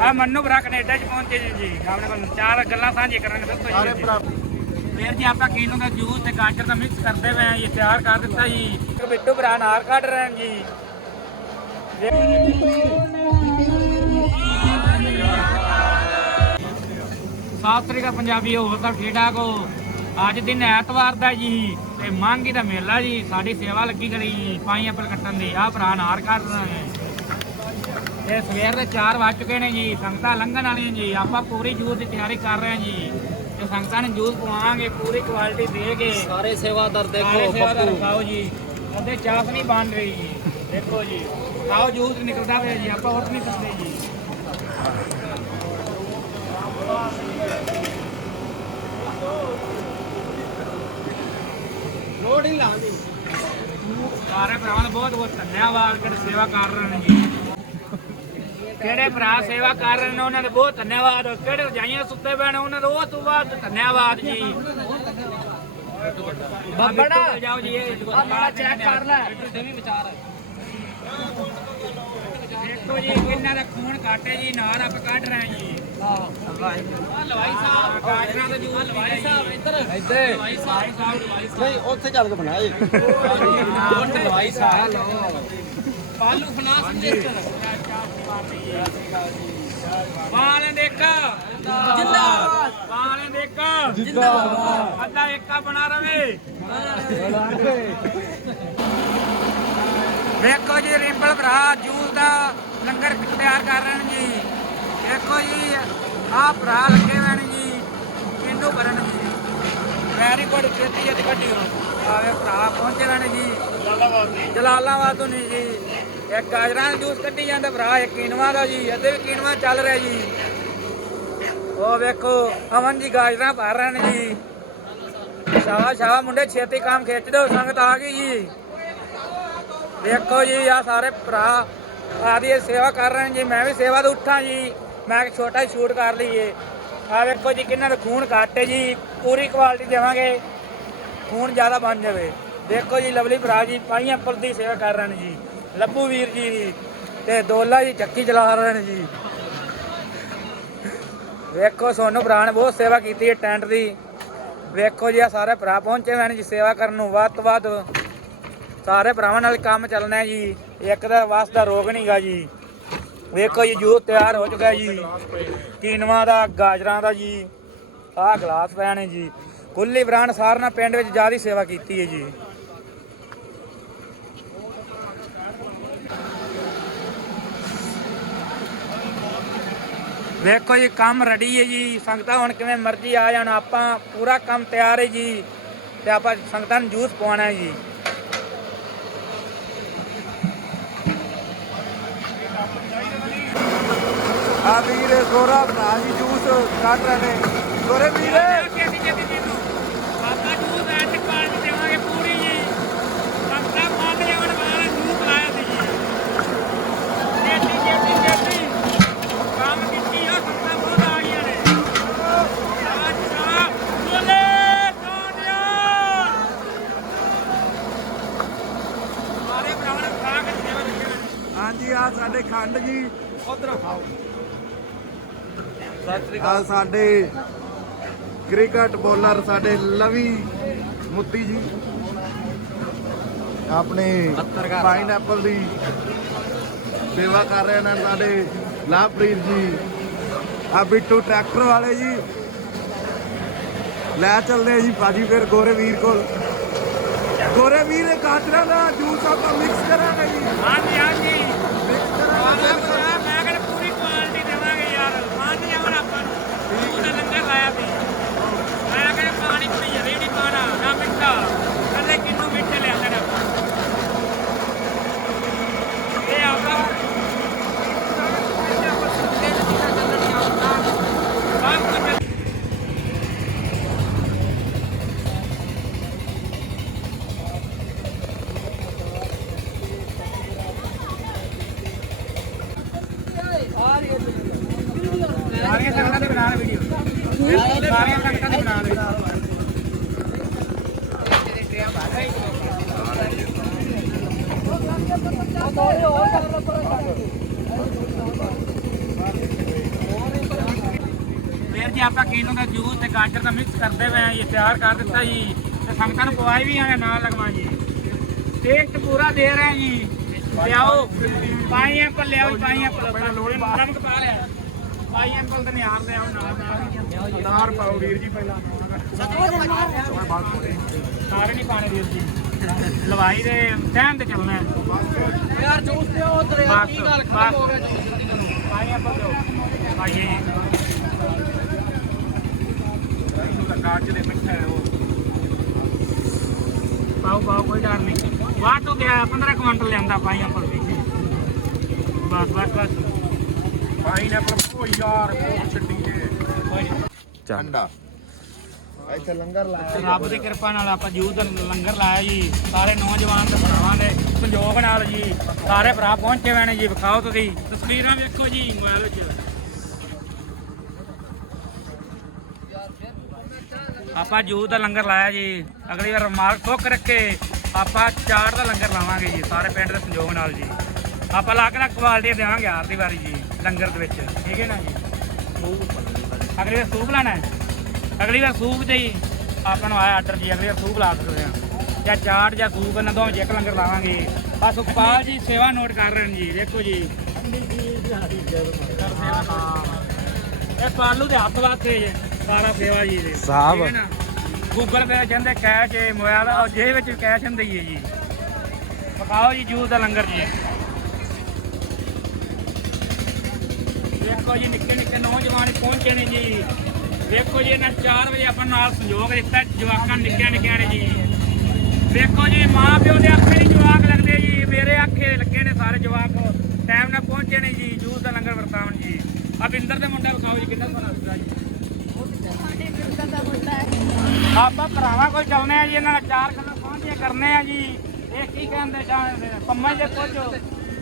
ਆ ਮੰਨੂ ਭਰਾ ਕੈਨੇਡਾ ਚ ਪਹੁੰਚੇ ਜੀ ਜੀ। ਆਪਣੇ ਕੋਲ ਚਾਰ ਗੱਲਾਂ ਸਾਂਝੀਆਂ ਕਰਾਂਗੇ ਦੱਸੋ ਸਾਰੇ ਜੀ। ਫਿਰ ਜੀ ਆਪਾਂ ਕੀਨੂ ਦਾ ਜੂਸ ਤੇ ਗਾਜਰ ਦਾ ਮਿਕਸ ਕਰਦੇ ਆ ਇਹ ਤਿਆਰ ਕਰ ਦਿੱਤਾ ਜੀ। ਬਿੱਟੂ ਭਰਾ ਨਾਰ ਕੱਢ ਰਹੇ ਜੀ। ਸਤਿ ਸ੍ਰੀ ਅਕਾਲ ਪੰਜਾਬੀ ਹੋਰ ਤਾਂ ਠੀਕ ਠਾਕ ਹੋ। ਅੱਜ ਦਿਨ ਐਤਵਾਰ ਦਾ ਜੀ ਤੇ ਮੰਗੀ ਦਾ ਮੇਲਾ ਜੀ। ਸਾਡੀ ਸੇਵਾ ਲੱਗੀ ਕਰੀ ਜੀ ਪਾਈ ਐਪਲ ਕੱਟਣ ਦੀ। ਆ ਭਰਾ ਨਾਰ ਕੱਢ ਰਹੇ ਤੇ ਸਵੇਰ ਦੇ 4 ਵੱਜ ਚੁੱਕੇ ਨੇ ਜੀ ਸੰਗਤਾਂ ਲੰਘਣ ਵਾਲੀਆਂ ਜੀ ਆਪਾਂ ਪੂਰੀ ਜੂਸ ਦੀ ਤਿਆਰੀ ਕਰ ਰਹੇ ਹਾਂ ਜੀ। ਤੇ ਸੰਗਤਾਂ ਨੂੰ ਜੂਸ ਪਵਾਵਾਂਗੇ ਪੂਰੀ ਕੁਆਲਿਟੀ ਦੇ ਕੇ। ਸਾਰੇ ਸੇਵਾਦਾਰ ਦੇਖੋ ਸੇਵਾਦਾਰ ਖਾਓ ਜੀ। ਅੱਧੇ ਚਾਸ ਨਹੀਂ ਬਣ ਰਹੀ ਜੀ। ਦੇਖੋ ਜੀ ਖਾਓ ਜੂਸ ਨਿਕਲਦਾ ਪਿਆ ਜੀ ਆਪਾਂ ਉੱਠ ਨਹੀਂ ਸਕਦੇ ਜੀ। ਲੋੜ ਹੀ ਲਾਂਦੀ ਸਾਰੇ ਭਰਾਵਾਂ ਦਾ ਬਹੁਤ ਬਹੁਤ ਧੰਨਵਾਦ ਜਿਹੜੇ ਸੇਵਾ ਕਰ ਰਹੇ ਨੇ ਜੀ। ਕਿਹੜੇ ਭਰਾ ਸੇਵਾ ਕਰ ਰਹੇ ਨੇ ਉਹਨਾਂ ਦਾ ਬਹੁਤ ਧੰਨਵਾਦ। ਕਿਹੜੇ ਰਜਾਈਆਂ ਸੁੱਤੇ ਨੇ ਉਹਨਾਂ ਦਾ ਉਹ ਤੋਂ ਬਾਅਦ ਧੰਨਵਾਦ ਜੀ। ਬੱਬੜਾ। ਜਾਓ ਜੀ ਇਹ ਆ ਮਾੜਾ ਚੈੱਕ ਕਰ ਲੈ ਤੇ ਵੀ ਵਿਚਾਰ ਹੈ ਦੇਖੋ ਜੀ ਕਿੰਨਾ ਦਾ ਖੂਨ ਘਾਟੇ ਜੀ ਨਾਲ ਆਪ ਕੱਢ ਰਹੇ ਹਾਂ ਜੀ। ਹਲਵਾਈ ਸਾਹਿਬ। ਗਾਜਰਾਂ ਦਾ ਜੂਸ ਹਲਵਾਈ ਸਾਹਿਬ ਇੱਧਰ। ਇੱਥੇ ਹਲਵਾਈ ਸਾਹਿਬ ਹਲਵਾਈ ਸਾਹਿਬ। ਨਹੀਂ ਉੱਥੇ ਚੱਲ ਕੇ ਬਣਾਏ। ਉੱਥੇ। ਹਲਵਾਈ ਸਾਹਿਬ। ਪਾਲੂ ਫਨਾਸ ਮਿਸਟਰ। ਵਾਲੇ ਦੇਖਾ ਜਿੰਦਾਬਾਦ। ਵਾਲੇ ਦੇਖਾ ਜਿੰਦਾਬਾਦ। ਅੱਧਾ ਏਕਾ ਬਣਾ ਰਵੇ। ਵੇਖੋ ਜੀ ਰਿੰਪਲ ਭਰਾ ਜੂਸ ਦਾ ਲੰਗਰ ਤਿਆਰ ਕਰ ਰਹੇ ਨੇ ਜੀ। ਦੇਖੋ ਜੀ ਆਹ ਭਰਾ ਲੱਗੇ ਹੋਏ ਨੇ ਜੀ ਕਿੰਨੂ ਕਰਨ ਜੀ। ਵੈਰੀ ਗੁੱਡ ਖੇਤੀ ਅੱਜ ਕੱਢੀ ਆਵੇ ਭਰਾ ਪਹੁੰਚੇ ਹੋਏ ਨੇ ਜੀ। ਜਲਾਲਾਬਾਦ ਜਲਾਲਾਬਾਦ ਤੋਂ ਨਹੀਂ ਜੀ। ਇਹ ਗਾਜਰਾਂ ਦਾ ਜੂਸ ਕੱਢੀ ਜਾਂਦਾ ਭਰਾ, ਇੱਕ ਕੀਨਵਾ ਦਾ ਜੀ ਇੱਥੇ ਵੀ ਕੀਨਵਾ ਚੱਲ ਰਿਹਾ ਜੀ। ਉਹ ਵੇਖੋ, ਅਮਨ ਜੀ ਗਾਜਰਾਂ ਭਰ ਰਹੇ ਨੇ ਜੀ। ਸ਼ਾਵਾ ਸ਼ਾਵਾ ਮੁੰਡੇ, ਛੇਤੀ ਕੰਮ ਖਿੱਚ ਦਿਓ, ਸੰਗਤ ਆ ਗਈ ਜੀ। ਦੇਖੋ ਜੀ, ਆ ਸਾਰੇ ਭਰਾ ਆਦੀ ਇਹ ਸੇਵਾ ਕਰ ਰਹੇ ਨੇ ਜੀ, ਮੈਂ ਵੀ ਸੇਵਾ ਤੋਂ ਉੱਠਾਂ ਜੀ। ਮੈਂ ਇੱਕ ਛੋਟਾ ਸ਼ੂਟ ਕਰ ਲਈਏ। ਆ ਵੇਖੋ ਜੀ, ਕਿੰਨਾ ਦਾ ਖੂਨ ਘੱਟ ਹੈ ਜੀ। ਪੂਰੀ ਕੁਆਲਿਟੀ ਦੇਵਾਂਗੇ। ਖੂਨ ਜ਼ਿਆਦਾ ਬਣ ਜਾਵੇ। ਦੇਖੋ ਜੀ, ਲਵਲੀ ਭਰਾ ਜੀ ਪਾਈਆਂ ਪੁਲ ਦੀ ਸੇਵਾ ਕਰ ਰਹੇ ਨੇ ਜੀ। ਲੱਭੂ ਵੀਰ ਜੀ। ਵੀ ਤੇ ਦੋਲਾ ਜੀ ਚੱਕੀ ਚਲਾ ਰਹੇ ਨੇ ਜੀ। ਵੇਖੋ, ਸੋਨੂ ਭਰਾ ਨੇ ਬਹੁਤ ਸੇਵਾ ਕੀਤੀ ਹੈ ਟੈਂਟ ਦੀ। ਵੇਖੋ ਜੀ, ਆ ਸਾਰੇ ਭਰਾ ਪਹੁੰਚੇ ਹੋਏ ਨੇ ਜੀ ਸੇਵਾ ਕਰਨ ਨੂੰ। ਵੱਧ ਤੋਂ ਵੱਧ ਸਾਰੇ ਭਰਾਵਾਂ ਨਾਲ ਕੰਮ ਚੱਲਣਾ ਜੀ। ਇੱਕ ਦਾ ਵਾਸ ਦਾ ਰੋਗ ਨਹੀਂਗਾ ਜੀ। ਵੇਖੋ ਜੀ, ਜੂਸ ਤਿਆਰ ਹੋ ਚੁੱਕਾ ਜੀ। ਕੀਨਵਾ ਦਾ, ਗਾਜਰਾਂ ਦਾ ਜੀ। ਆਹ ਗਲਾਸ ਪੈਣੇ ਜੀ। ਕੁੱਲੀ ਬ੍ਰਾਂਡ ਸਾਰਨਾ ਪਿੰਡ ਵਿੱਚ ਜ਼ਿਆਦਾ ਸੇਵਾ ਕੀਤੀ ਹੈ ਜੀ। ਵੇਖੋ ਜੀ, ਕੰਮ ਰੈਡੀ ਹੈ ਜੀ। ਸੰਗਤਾਂ ਹੁਣ ਕਿਵੇਂ ਮਰਜ਼ੀ ਆ ਜਾਣ, ਆਪਾਂ ਪੂਰਾ ਕੰਮ ਤਿਆਰ ਹੈ ਜੀ ਤੇ ਆਪਾਂ ਸੰਗਤਾਂ ਨੂੰ ਜੂਸ ਪਵਾਉਣਾ ਹੈ ਜੀ। ਆ ਵੀਰ ਗੋਰਾ ਭਰਾ ਜੀ ਜੂਸ ਕੱਢ ਰਹੇ ਨੇ। ਗੋਰੇ ਵੀਰ ਛੇਤੀ ਛੇਤੀ ਮੈਨੂੰ ਆਪਾਂ ਜੂਸ ਐਂਡ ਕੁਆਲਿਟੀ ਦੇਵਾਂਗੇ ਪੂਰੀ ਜੀ ਸੰਗਤਾਂ ਮੰਨ ਜਾਵਣ ਵਾਲਾ ਜੂਸ ਲਾਇਆ ਸੀ ਜੀ ਛੇਤੀ ਛੇਤੀ ਛੇਤੀ ਕੰਮ ਕੀਤੀ ਆ ਸੰਗਤਾਂ ਬਹੁਤ ਆ ਗਈਆਂ ਨੇ ਅੱਛਾ ਬੋਲੇ ਸੋਨਿਆ ਸਾਰੇ ਭਰਾਵਾਂ ਨੇ ਖਾ ਕੇ ਸੇਵਾ ਦਿੱਤੀ ਹੋਈ ਹੈ। ਹਾਂਜੀ ਆ ਸਾਡੇ ਖੰਡ ਜੀ। ਉਧਰ ਖਾਓ ਸਤਿ ਸ੍ਰੀ ਆ ਸਾਡੇ ਕ੍ਰਿਕਟ ਬੋਲਰ ਸਾਡੇ ਲਵੀ ਮੁੱਤੀ ਜੀ। ਆਪਣੇ ਪਾਈਨਐਪਲ ਦੀ ਸੇਵਾ ਕਰ ਰਹੇ ਨੇ ਸਾਡੇ ਲਾਭਪ੍ਰੀਤ ਜੀ। ਆ ਬਿੱਟੂ ਟਰੈਕਟਰ ਵਾਲੇ ਜੀ। ਲੈ ਚੱਲਦੇ ਜੀ ਭਾਜੀ ਫਿਰ ਗੋਰੇ ਵੀਰ ਕੋਲ। ਗੋਰੇ ਵੀਰ ਗਾਜਰਾਂ ਦਾ ਜੂਸ ਆਪਾਂ ਮਿਕਸ ਕਰਾਂਗੇ ਜੀ। ਹਾਂਜੀ ਹਾਂਜੀ ਮਿਕਸ ਆਹ ਕਰਾਂਗੇ ਭਰਾ ਮੈਂ ਕਹਿੰਦਾ ਪੂਰੀ ਕੁਆਲਿਟੀ ਦੇਵਾਂਗੇ ਯਾਰ ਮੰਨ ਜਾਵਣ ਆਪਾਂ ਨੂੰ ਤੂੰ ਤਾਂ ਲੰਗਰ ਲਾਇਆ ਸੀ ਮੈਂ ਕਹਿੰਦਾ ਪਾਣੀ ਪੂਰੀ ਜਦੇ ਨਹੀਂ ਪਾਣਾ ਨਾ ਮਿੱਠਾ ਕੱਲੇ ਕਿੰਨੂ ਮਿੱਠੇ ਲਿਆਂਦੇ ਨੇ ਆਪਾਂ ਇਹ ਆਪਦਾ ਸਭ ਕੁਝ ਸਾਰੀਆਂ ਸੰਗਤਾਂ ਦੇ ਬਣਾ ਲੈ ਵੀਡੀਓ ਸਾਰੀਆਂ ਸੰਗਤਾਂ ਦੇ ਬਣਾ ਲੈ ਵੀਰ ਜੀ ਆਪਾਂ ਕੀਨੂ ਦਾ ਜੂਸ ਤੇ ਗਾਜਰ ਦਾ ਮਿਕਸ ਕਰਦੇ ਪਏ ਆ ਜੀ ਤਿਆਰ ਕਰ ਦਿੱਤਾ ਜੀ ਤੇ ਸੰਗਤਾਂ ਨੂੰ ਪਵਾਈ ਵੀ ਆਣੇ ਨਾਲ ਲਗਵਾ ਜੀ। ਟੇਸਟ ਪੂਰਾ ਦੇ ਰਹੇ ਜੀ। ਲਿਆਓ। ਪਾਈ ਐਪਲ ਲਿਆਓ ਪਾਈ ਐਪਲ ਪਹਿਲਾਂ ਲੋੜੇ ਨਮਕ ਪਾ ਲਿਆ। ਪਾਈ ਐਪਲ ਤੇ ਨਿਹਾਰ ਲਿਆਓ ਨਾਲ ਨਾਲ ਅਨਾਰ ਪਾਓ ਵੀਰ ਜੀ ਪਹਿਲਾਂ। ਸਾਰੇ ਨਹੀਂ ਪਾਣੇ ਵੀਰ ਜੀ। ਲਵਾਈ ਦੇ ਟਾਈਮ ਤੇ ਚੱਲਣਾ ਯਾਰ ਜੂਸ ਤੇ ਉਧਰ ਯਾਰ ਕੀ ਗੱਲ ਖਤਮ ਹੋ ਗਿਆ ਪਾਈ ਐਪਲ ਦਿਓ। ਪਾਈਏ ਕਾਜ ਦੇ ਮਿੱਠਾ ਹੈ ਉਹ। ਪਾਓ ਪਾਓ ਕੋਈ ਡਰ ਨਹੀਂ। ਵਾਹ ਤੋਂ ਗਿਆ 15 ਕੁਇੰਟਲ ਲਿਆਂਦਾ ਪਾਈ ਐਪਲ ਵੀ। ਬਸ ਬਸ ਬਸ। ਪਾਈਨਐਪਲ ਉਹ ਯਾਰ ਉਹ ਛੱਡੀ ਜੇ ਕੋਈ ਨੀ। ਠੰਡਾ। ਇੱਥੇ ਲੰਗਰ ਲਾਇਆ ਰੱਬ ਦੀ ਕਿਰਪਾ ਨਾਲ ਆਪਾਂ ਜੂਦ ਦਾ ਲੰਗਰ ਲਾਇਆ ਜੀ। ਸਾਰੇ ਨੌਜਵਾਨ ਤੇ ਭਰਾਵਾਂ ਦੇ ਸੰਯੋਗ ਨਾਲ ਜੀ। ਸਾਰੇ ਭਰਾ ਪਹੁੰਚੇ ਹੋਏ ਨੇ ਜੀ ਵਿਖਾਓ ਤੁਸੀਂ। ਤਸਵੀਰਾਂ ਵੇਖੋ ਜੀ ਮੋਬਾਈਲ ਵਿੱਚ। ਆਪਾਂ ਜੂਦ ਦਾ ਲੰਗਰ ਲਾਇਆ ਜੀ। ਅਗਲੀ ਵਾਰ ਮਾਰਕ ਠੋਕ ਰੱਖੇ ਆਪਾਂ ਚਾਟ ਦਾ ਲੰਗਰ ਲਾਵਾਂਗੇ ਜੀ ਸਾਰੇ ਪਿੰਡ ਦੇ ਸੰਯੋਗ ਨਾਲ ਜੀ। ਆਪਾਂ ਅਲੱਗ ਅਲੱਗ ਕੁਆਲਿਟੀ ਦੇਵਾਂਗੇ ਹਰ ਦੀ ਵਾਰੀ ਜੀ ਲੰਗਰ ਦੇ ਵਿੱਚ। ਠੀਕ ਹੈ ਨਾ ਜੀ? ਅਗਲੀ ਵਾਰ ਸੂਪ ਲੈਣਾ ਹੈ। ਅਗਲੀ ਵਾਰ ਸੂਪ ਦੇ ਹੀ ਆਪਾਂ ਨੂੰ ਆਇਆ ਆਰਡਰ ਜੀ ਅਗਲੀ ਵਾਰ ਸੂਪ ਲਾ ਸਕਦੇ ਆ ਜਾਂ ਚਾਟ ਜਾਂ ਸੂਪ ਇਹਨਾਂ ਦੋਵੇਂ 'ਚ ਇੱਕ ਲੰਗਰ ਲਾਵਾਂਗੇ। ਬਸ ਉਪਾਲ ਜੀ ਸੇਵਾ ਨੋਟ ਕਰ ਰਹੇ ਨੇ ਜੀ ਦੇਖੋ ਜੀ। ਇਹ ਪਾਲੂ ਦੇ ਹੱਥ ਵਾਸਤੇ ਜੀ ਸਾਰਾ ਸੇਵਾ ਜੀ ਦੇ। ਸਾਹਿਬ। ਗੂਗਲ ਪੇ ਜਾਂਦੇ ਕੈਸ਼ ਹੈ ਮੋਬਾਈਲ ਔਰ ਜੇਬ ਵਿੱਚ ਕੈਸ਼ ਹੁੰਦੀ ਹੈ ਜੀ। ਪਕਾਓ ਜੀ ਜੂਸ ਦਾ ਲੰਗਰ ਜੀ। ਵੇਖੋ ਜੀ ਨਿੱਕੇ ਨਿੱਕੇ ਨੌਜਵਾਨ ਪਹੁੰਚੇ ਨੇ ਜੀ। ਵੇਖੋ ਜੀ ਇਹਨਾਂ 4 ਵਜੇ ਆਪਾਂ ਨਾਲ ਸੰਯੋਗ ਦਿੱਤਾ ਜਵਾਕਾਂ ਨਿੱਕਿਆਂ ਨਿੱਕਿਆਂ ਨੇ ਜੀ। ਵੇਖੋ ਜੀ ਮਾਂ ਪਿਓ ਦੇ ਅੱਖੇ ਨਹੀਂ ਜਵਾਕ ਲੱਗਦੇ ਜੀ। ਮੇਰੇ ਅੱਖੇ ਲੱਗੇ ਨੇ ਸਾਰੇ ਜਵਾਕ। ਟਾਈਮ ਨਾਲ ਪਹੁੰਚੇ ਨੇ ਜੀ ਜੂਸ ਦਾ ਲੰਗਰ ਵਰਤਾਉਣ ਜੀ। ਆ ਬਿੰਦਰ ਦੇ ਮੁੰਡਾ ਵਿਖਾਓ ਜੀ ਕਿੰਨਾ ਸੋਹਣਾ ਹੁੰਦਾ ਜੀ। ਆਪਾਂ ਭਰਾਵਾਂ ਕੋਲ ਚੱਲਨੇ ਆ ਜੀ ਇਹਨਾਂ ਨਾਲ ਚਾਰ ਗੱਲਾਂ ਪਹੁੰਚੀਆਂ ਕਰਨੇ ਆ ਜੀ। ਇਹ ਕੀ ਕਹਿੰਦੇ ਪੰਮਾ ਜੀ ਪਹੁੰਚੋ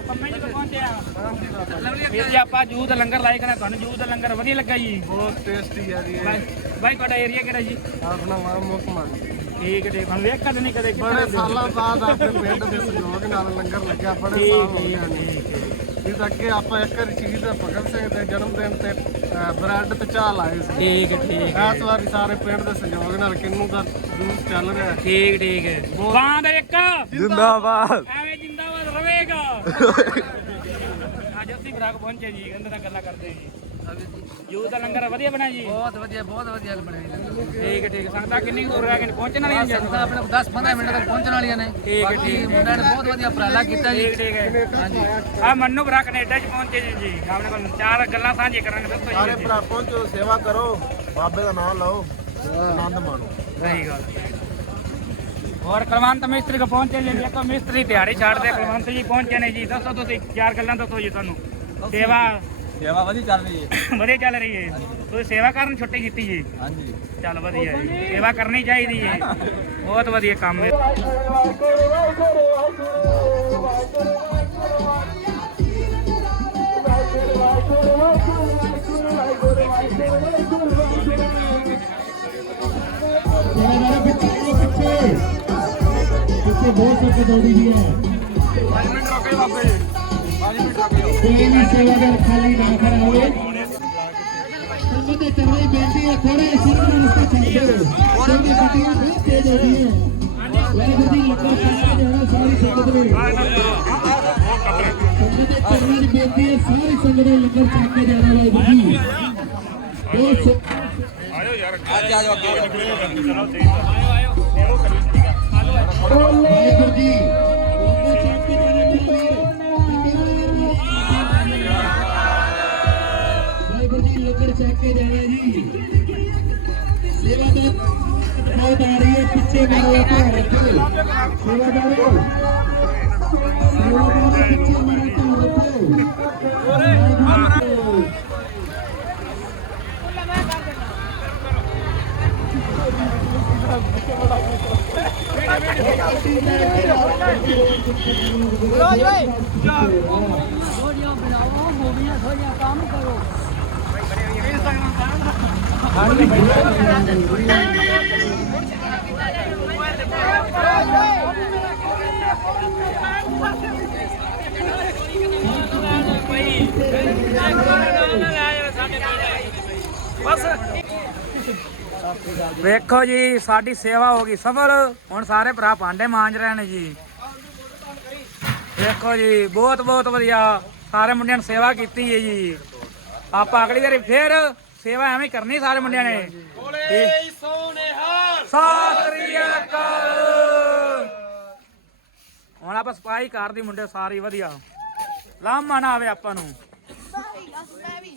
ਪੰਮਾ ਜੀ ਕੋਲ ਪਹੁੰਚੇ ਆ। ਵੀਰ ਜੀ ਆਪਾਂ ਦਾ ਲੰਗਰ ਲਾਇਆ ਕਰਨਾ ਤੁਹਾਨੂੰ ਦਾ ਲੰਗਰ ਵਧੀਆ ਲੱਗਾ ਜੀ। ਬਹੁਤ ਟੇਸਟੀ ਹੈ ਜੀ ਇਹ। ਬਾਈ ਤੁਹਾਡਾ ਏਰੀਆ ਕਿਹੜਾ ਜੀ? ਆਪਣਾ ਮਾਂ ਮੁਕਮਨ ਠੀਕ ਹੈ ਠੀਕ ਹੁਣ ਵੇਖ ਕਦੇ ਨਹੀਂ ਕਦੇ ਬੜੇ ਸਾਲਾਂ ਬਾਅਦ ਆਪਣੇ ਪਿੰਡ ਦੇ ਸਹਿਯੋਗ ਨਾਲ ਲੰਗਰ ਲੱਗਿਆ ਬੜੇ ਸਾਲ ਹੋ ਗਏ ਨੇ ਇਸ ਅੱਗੇ ਆਪਾਂ ਇੱਕ ਰਸ਼ੀਦ ਭਗਤ ਸਿੰਘ ਦੇ ਜਨਮ ਦਿਨ ਤੇ ਅਹ, ਬ੍ਰੈਡ ਤੇ ਚਾਹ ਲਾਏ ਸੀ। ਠੀਕ ਹੈ ਠੀਕ ਹੈ। ਇਸ ਵਾਰੀ ਸਾਰੇ ਪਿੰਡ ਦੇ ਸਹਿਯੋਗ ਨਾਲ ਕਿੰਨੂ ਦਾ ਜੂਸ ਚੱਲ ਰਿਹਾ। ਹੈ ਠੀਕ ਠੀਕ ਹੈ। ਬਾਂਦ ਇੱਕ! ਜਿੰਦਾਬਾਦ। ਐਵੇਂ ਜਿੰਦਾਬਾਦ ਰਵੇਗਾ। ਅੱਜ ਅਸੀਂ ਬਰਾਕ ਪਹੁੰਚੇ ਜੀ ਕਹਿੰਦੇ ਨਾਲ ਗੱਲਾਂ ਕਰਦੇ ਜੀ। ਜੂਸ ਦਾ ਲੰਗਰ ਵਧੀਆ ਬਣਾ ਜੀ? ਬਹੁਤ ਵਧੀਆ ਬਹੁਤ ਵਧੀਆ ਬਣਾਈ ਠੀਕ ਹੈ ਠੀਕ ਹੈ। ਸੰਗਤਾਂ ਕਿੰਨੀ ਦੂਰ ਰਹਿ ਕੇ ਪਹੁੰਚਣ ਵਾਲੀਆਂ ਜੀ ਸੰਗਤਾਂ ਆਪਣੇ 10 15 ਮਿੰਟ ਤੱਕ ਪਹੁੰਚਣ ਵਾਲੀਆਂ ਨੇ। ਠੀਕ ਹੈ, ਬਾਕੀ ਮੁੰਡਿਆਂ ਨੇ ਬਹੁਤ ਵਧੀਆ ਉਪਰਾਲਾ ਕੀਤਾ ਜੀ। ਠੀਕ ਠੀਕ ਹੈ। ਹਾਂਜੀ। ਆ ਮੰਨੂ ਭਰਾ ਕੈਨੇਡਾ ਚ ਪਹੁੰਚੇ ਜੀ ਜੀ। ਆਪਣੇ ਕੋਲ ਚਾਰ ਗੱਲਾਂ ਸਾਂਝੀਆਂ ਕਰਾਂਗੇ ਦੱਸੋ ਸਾਰੇ ਜੀ ਭਰਾ ਪਹੁੰਚੋ ਸੇਵਾ ਕਰੋ। ਬਾਬੇ ਦਾ ਨਾਮ ਲਓ। ਆਨੰਦ ਮਾਣੋ। ਸਹੀ ਗੱਲ। ਹੋਰ ਕਲਵੰਤ ਮਿਸਤਰੀ ਕੋ ਪਹੁੰਚੇ ਜੀ। ਦੇਖੋ ਮਿਸਤਰੀ ਦਿਹਾੜੀ ਛੱਡਦੇ ਕਲਵੰਤ ਜੀ ਪਹੁੰਚੇ ਨੇ ਜੀ। ਦੱਸੋ ਤੁਸੀਂ ਚਾਰ ਗੱਲਾਂ ਦੱਸੋ ਜੀ ਤੁਹਾਨੂੰ। ਸੇਵਾ ਸੇਵਾ ਵਧੀਆ ਚੱਲ ਰਹੀ ਹੈ ਵਧੀਆ ਚੱਲ ਰਹੀ ਹੈ ਤੁਸੀਂ ਸੇਵਾ ਕਰਨ ਛੁੱਟੀ ਕੀਤੀ ਜੀ ਹਾਂਜੀ ਚੱਲ ਵਧੀਆ ਜੀ ਸੇਵਾ ਕਰਨੀ ਚਾਹੀਦੀ ਹੈ ਬਹੁਤ ਵਧੀਆ ਕੰਮ ਹੈ ਪਿੱਛੇ ਆਓ, ਪਿੱਛੇ ਪਿੱਛੇ ਬਹੁਤ ਸੰਗਤ ਆਉਂਦੀ ਵੀ ਹੈ ਕੋਈ ਵੀ ਸੇਵਾਦਾਰ ਖਾਲੀ ਨਾ ਖੜਾ ਹੋਵੇ। ਸੰਗਤ ਦੇ ਚਰਨੀ ਬੇਨਤੀ ਹੈ ਥੋੜੇ ਸਿਰ ਨੂੰ ਛੱਡ ਦਿਓ। ਕਿਉਂਕਿ ਗੱਡੀਆਂ ਬਹੁਤ ਤੇਜ਼ ਹੋ ਗਈਆਂ ਵਾਹਿਗੁਰੂ ਦੀ ਲੰਗਰ ਕੇ ਜਾਣਾ ਸਾਰੀ ਸੰਗਤ ਨੇ। ਸੰਗਤ ਦੇ ਚਰਨੀ ਦੀ ਬੇਨਤੀ ਹੈ ਸਾਰੀ ਸੰਗਤ ਨੇ ਲੰਗਰ ਛਕ ਕੇ ਜਾਣਾ ਵਾਹਿਗੁਰੂ ਜੀ। ਬਹੁਤ ਸ- ਵਾਹਿਗੁਰੂ ਜੀ। ਵਾਹਿਗੁਰੂ ਜੀ ਲੰਗਰ ਛਕ ਕੇ ਜਾਣਾ ਜੀ ਸੇਵਾਦਾਰ ਬਹੁਤ ਆ ਰਹੀ ਹੈ ਪਿੱਛੇ ਮਾਰੋ ਧਿਆਨ ਰੱਖੋ ਸੇਵਾਦਾਰੋ ਸੇਵਾਦਾਰੋ ਪਿੱਛੇ ਮਾਰੋ ਧਿਆਨ ਰੱਖੋ ਬਸ ਵੇਖੋ ਜੀ, ਸਾਡੀ ਸੇਵਾ ਹੋ ਗਈ ਸਫਲ। ਹੁਣ ਸਾਰੇ ਭਰਾ ਭਾਂਡੇ ਮਾਂਜ ਰਹੇ ਨੇ ਜੀ। ਵੇਖੋ ਜੀ ਬਹੁਤ ਬਹੁਤ ਵਧੀਆ। ਸਾਰੇ ਮੁੰਡਿਆਂ ਨੇ ਸੇਵਾ ਕੀਤੀ ਹੈ ਜੀ। ਆਪਾਂ ਅਗਲੀ ਵਾਰੀ ਫੇਰ ਸੇਵਾ ਐਵੇਂ ਕਰਨੀ ਸਾਰੇ ਮੁੰਡਿਆਂ ਨੇ। ਬੋਲੇ ਸੋਨੇਹਾਰ। ਸਤਿ ਸ੍ਰੀ ਅਕਾਲ। ਹੁਣ ਆਪਾਂ ਸਫ਼ਾਈ ਕਰਦੀ ਮੁੰਡੇ ਸਾਰੀ ਵਧੀਆ। ਲਾਮਾ ਨਾ ਆਵੇ ਆਪਾਂ ਨੂੰ। Sorry, that's very